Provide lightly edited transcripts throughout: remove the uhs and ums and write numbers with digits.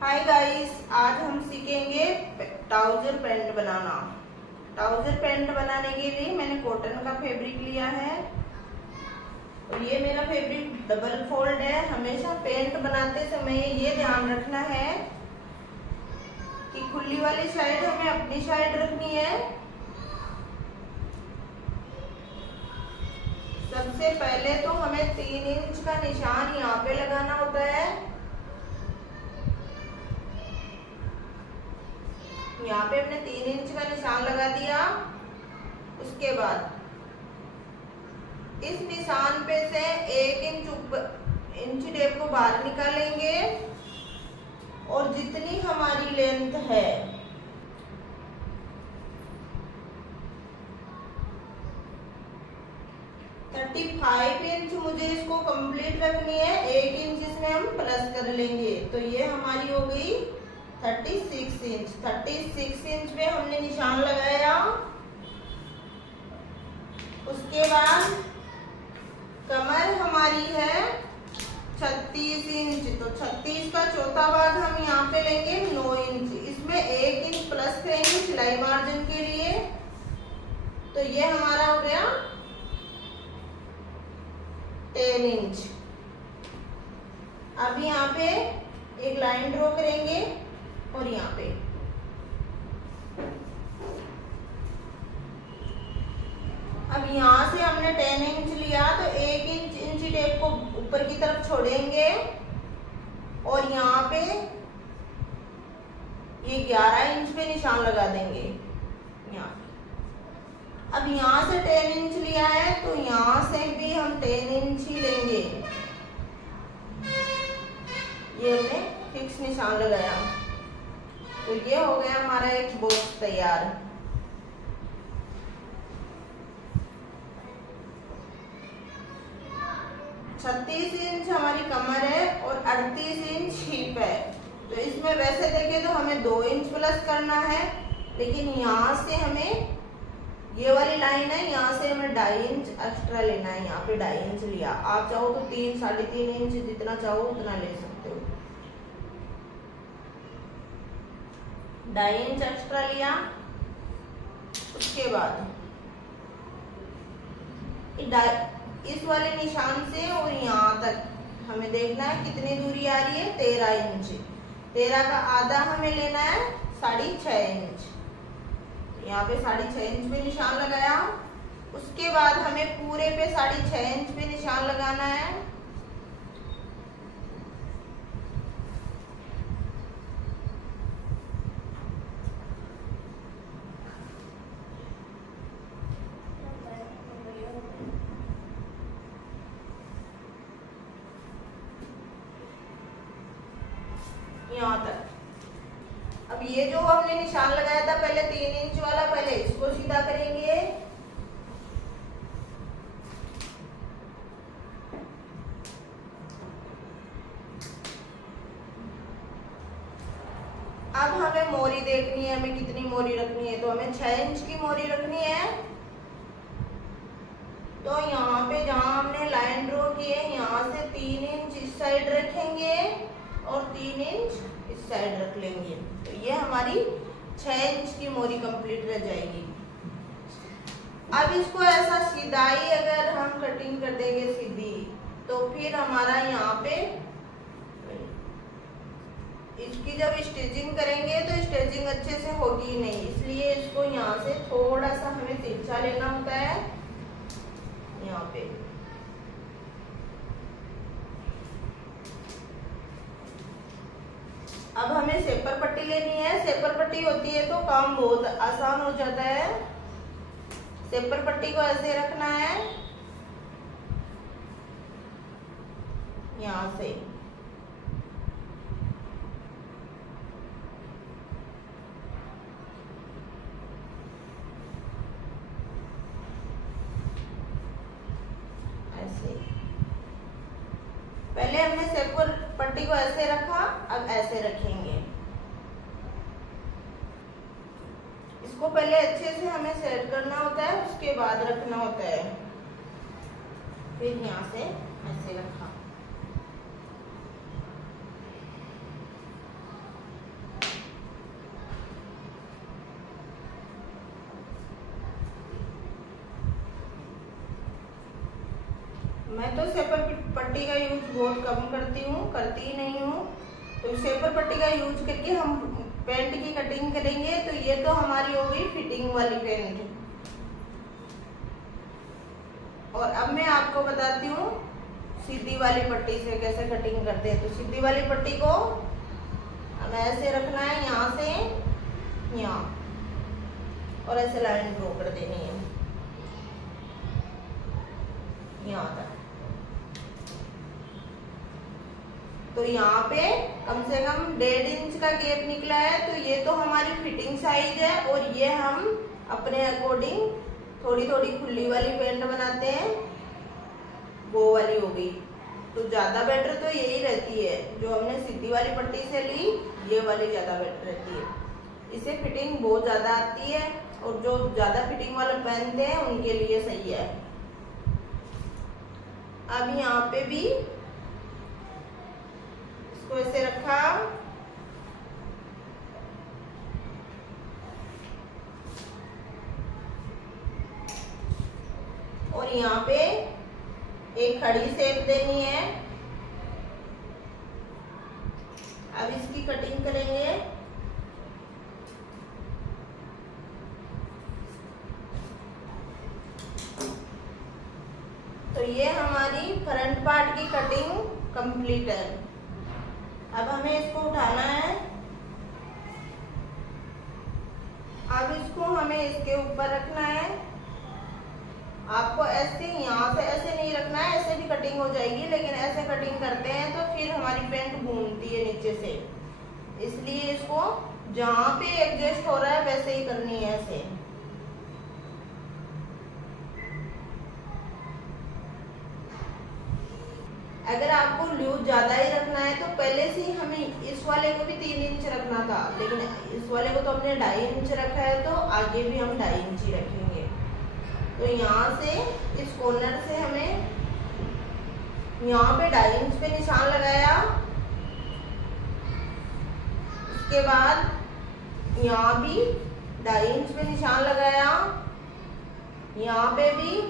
Hi guys, आज हम सीखेंगे ट्राउजर पैंट बनाना। ट्राउजर पैंट बनाने के लिए मैंने कॉटन का फैब्रिक लिया है और ये मेरा फैब्रिक डबल फोल्ड है। हमेशा पैंट बनाते समय ये ध्यान रखना है कि खुली वाली साइड हमें अपनी साइड रखनी है। सबसे पहले तो हमें 3 इंच का निशान यहाँ पे लगाना होता है। यहाँ पे हमने 3 इंच का निशान लगा दिया। उसके बाद इस निशान पे से 1 इंच ऊपर इंची टेप को बाहर निकालेंगे और जितनी हमारी लेंथ है 35 इंच मुझे इसको कंप्लीट रखनी है। 1 इंच इसमें हम प्लस कर लेंगे तो ये हमारी हो गई 36 इंच। 36 इंच पे हमने निशान लगाया। उसके बाद कमर हमारी है 36 इंच, तो 36 का चौथा भाग हम यहाँ पे लेंगे 9 इंच। इसमें 1 इंच प्लस करेंगे सिलाई मार्जिन के लिए, तो ये हमारा हो गया 10 इंच। अब यहाँ पे एक लाइन ड्रॉ करेंगे और यहाँ पे अब यहाँ से हमने 10 इंच लिया तो 1 इंच इंची टेप को ऊपर की तरफ छोड़ेंगे और यहाँ पे ये 11 इंच पे निशान लगा देंगे यहाँ। अब यहाँ से 10 इंच लिया है तो यहाँ से भी हम 10 इंच ही लेंगे। ये हमने फिक्स निशान लगाया तो ये हो गया हमारा एक बॉक्स तैयार। छत्तीस इंच हमारी कमर है और 38 इंच हिप है। तो इसमें वैसे देखें तो हमें 2 इंच प्लस करना है, लेकिन यहाँ से हमें ये वाली लाइन है, यहाँ से हमें 2.5 इंच एक्स्ट्रा लेना है। यहाँ पे 2.5 इंच लिया, आप चाहो तो 3, 3.5 इंच जितना चाहो उतना ले सकते हो। 2.5 इंच एक्स्ट्रा लिया। उसके बाद इस वाले निशान से और यहाँ तक हमें देखना है कितनी दूरी आ रही है, 13 इंच। 13 का आधा हमें लेना है 6.5 इंच। यहाँ पे 6.5 इंच पे निशान लगाया। उसके बाद हमें पूरे पे 6.5 इंच पे निशान लगाना है। यहाँ तक। अब ये जो हमने निशान लगाया था पहले 3 इंच वाला, पहले इसको सीधा करेंगे। अब हमें मोरी देखनी है, हमें कितनी मोरी रखनी है, तो हमें 6 इंच की मोरी रखनी है। तो यहाँ पे जहां हमने लाइन ड्रॉ की है यहाँ से 3 इंच इस साइड रखेंगे और 3 इंच इस साइड रख लेंगे। तो ये हमारी 6 इंच की मोरी कंप्लीट रह जाएगी। अब इसको ऐसा सीधाई अगर हम कटिंग कर देंगे सीधी, तो फिर हमारा यहाँ पे इसकी जब स्टिचिंग करेंगे तो स्टिचिंग अच्छे से होगी नहीं, इसलिए इसको यहाँ से थोड़ा सा हमें तिरछा लेना होता है। यहाँ पे अब हमें सेपर पट्टी लेनी है। सेपर पट्टी होती है तो काम बहुत आसान हो जाता है। सेपर पट्टी को ऐसे रखना है, यहाँ से ऐसे। पहले हमने सेपर पट्टी को ऐसे रखा, अब ऐसे रखेंगे। इसको पहले अच्छे से हमें सेट करना होता है, उसके बाद रखना होता है। फिर यहाँ से ऐसे रखा। मैं तो सेपर पट्टी का यूज बहुत कम करती हूँ, करती ही नहीं हूँ। तो सेपर पट्टी का यूज करके हम पैंट की कटिंग करेंगे। तो ये तो हमारी हो गई फिटिंग वाली पैंट। और अब मैं आपको बताती हूँ सीधी वाली पट्टी से कैसे कटिंग करते हैं। तो सीधी वाली पट्टी को हमें ऐसे रखना है, यहाँ से यहाँ, और ऐसे लाइन ड्रॉ कर देनी है यहाँ तक। तो यहाँ पे कम से कम 1.5 इंच का गैप निकला है। तो ये तो हमारी फिटिंग साइज है, और ये हम अपने अकॉर्डिंग थोड़ी थोड़ी खुली वाली पैंट बनाते हैं, वो वाली हो गई। तो ज्यादा बेटर तो यही रहती है, जो हमने सीधी वाली पट्टी से ली, ये वाली ज्यादा बेटर रहती है। इसे फिटिंग बहुत ज्यादा आती है, और जो ज्यादा फिटिंग वाले पहनते हैं उनके लिए सही है। अब यहाँ पे भी इसको ऐसे रखा, और यहाँ पे एक खड़ी शेप देनी है। अब इसकी कटिंग करेंगे। तो ये हमारी फ्रंट पार्ट की कटिंग कंप्लीट है। अब हमें इसको उठाना है। अब इसको हमें इसके ऊपर रखना है। आपको ऐसे यहाँ से ऐसे नहीं रखना है, ऐसे भी कटिंग हो जाएगी, लेकिन ऐसे कटिंग करते हैं तो फिर हमारी पैंट घूमती है नीचे से। इसलिए इसको जहाँ पे एडजस्ट हो रहा है वैसे ही करनी है ऐसे। अगर आपको लूज ज्यादा ही रखना है तो पहले से ही हमें इस वाले को भी 3 इंच रखना था, लेकिन इस वाले को तो हमने 2.5 इंच रखा है, तो आगे भी हम 2.5 इंच ही रखेंगे। तो यहाँ से इस कॉर्नर से हमें यहाँ पे 2.5 इंच पे निशान लगाया। उसके बाद यहाँ भी 2.5 इंच पे निशान लगाया, यहाँ पे भी,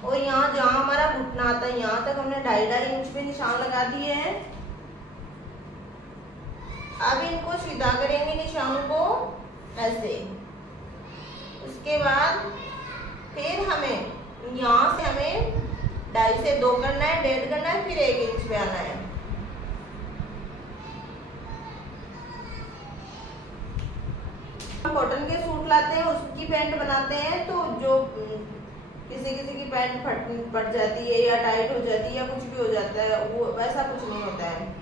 और यहाँ जहाँ हमारा घुटना आता है यहाँ तक हमने 2.5 इंच पे निशान लगा दिए हैं। अब इनको सीधा करेंगे निशान को ऐसे। उसके बाद फिर हमें यहाँ से हमें 2.5 से 2 करना है, 1.5 करना है, फिर 1 इंच पे आना है। हम कॉटन के सूट लाते हैं, उसकी पैंट बनाते हैं, तो जो किसी की पैंट फट जाती है या टाइट हो जाती है या कुछ भी हो जाता है, वो वैसा कुछ नहीं होता है।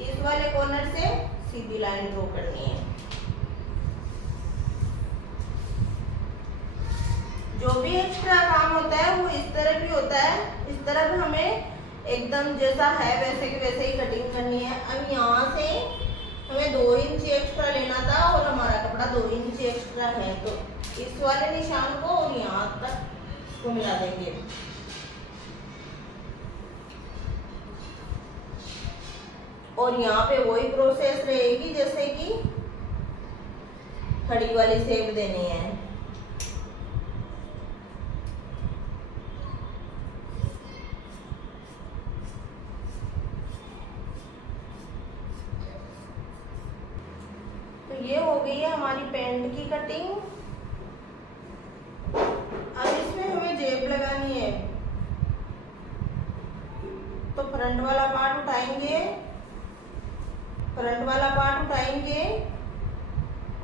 इस वाले कॉर्नर से सीधी लाइन ड्रॉ करनी है। जो भी एक्स्ट्रा काम होता है वो इस तरह भी होता है, इस तरह भी हमें एकदम जैसा है वैसे के वैसे ही कटिंग करनी है। अब यहाँ से हमें 2 इंच एक्स्ट्रा लेना था, और हमारा कपड़ा 2 इंच एक्स्ट्रा है, तो इस वाले निशान को और यहाँ तक इसको मिला देंगे। और यहाँ पे वही प्रोसेस रहेगी जैसे कि खड़ी वाली शेप देनी है। तो ये हो गई है हमारी पैंट की कटिंग। अब इसमें हमें जेब लगानी है। तो फ्रंट वाला पार्ट उठाएंगे,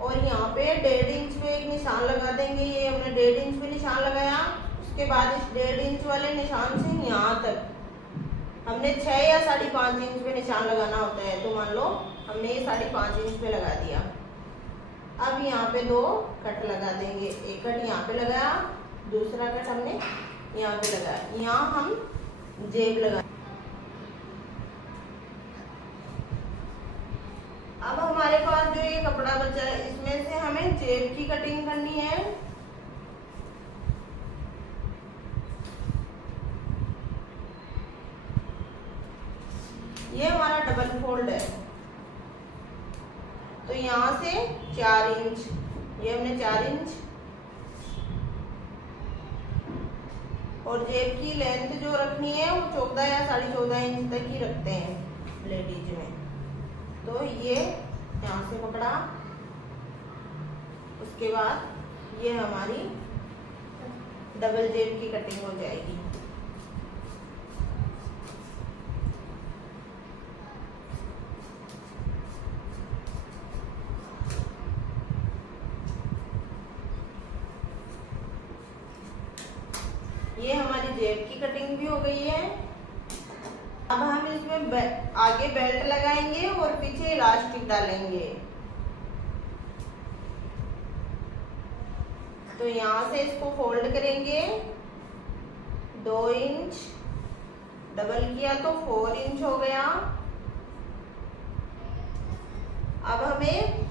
और यहाँ पे 1.5 इंच पे एक निशान लगा देंगे। ये हमने 1.5 इंच पे निशान लगाया। उसके बाद इस 1.5 इंच वाले निशान से यहाँ तक हमने 6 या 5.5 इंच पे निशान लगाना होता है। तो मान लो हमने ये 5.5 इंच पे लगा दिया। अब यहाँ पे 2 कट लगा देंगे। एक कट यहाँ पे लगाया, दूसरा कट हमने यहाँ पे लगाया। यहाँ हम जेब लगा। अब हमारे पास जो ये कपड़ा बचा है, इसमें से हमें जेब की कटिंग करनी है। ये हमारा डबल फोल्ड है। यहाँ से 4 इंच, ये हमने 4 इंच, और जेब की लेंथ जो रखनी है वो 14 या 14.5 इंच तक ही रखते हैं लेडीज में। तो ये यहाँ से पकड़ा, उसके बाद ये हमारी डबल जेब की कटिंग हो जाएगी। ये हमारी जेब की कटिंग भी हो गई है। अब हम इसमें आगे बेल्ट लगाएंगे और पीछे इलास्टिक डालेंगे। तो यहाँ से इसको फोल्ड करेंगे, 2 इंच, डबल किया तो 4 इंच हो गया। अब हमें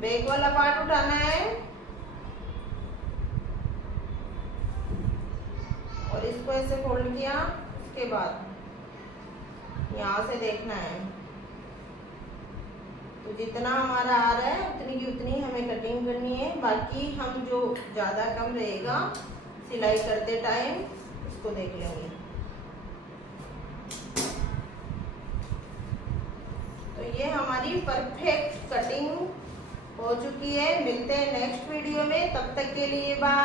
बैक वाला पार्ट उठाना है और इसको ऐसे फोल्ड किया, उसके बाद यहाँ से देखना है। तो जितना हमारा आ रहा है उतनी की उतनी हमें कटिंग करनी है, बाकी हम जो ज्यादा कम रहेगा सिलाई करते टाइम उसको देख लेंगे। तो ये हमारी परफेक्ट कटिंग हो चुकी है। मिलते हैं नेक्स्ट वीडियो में, तब तक के लिए बाय।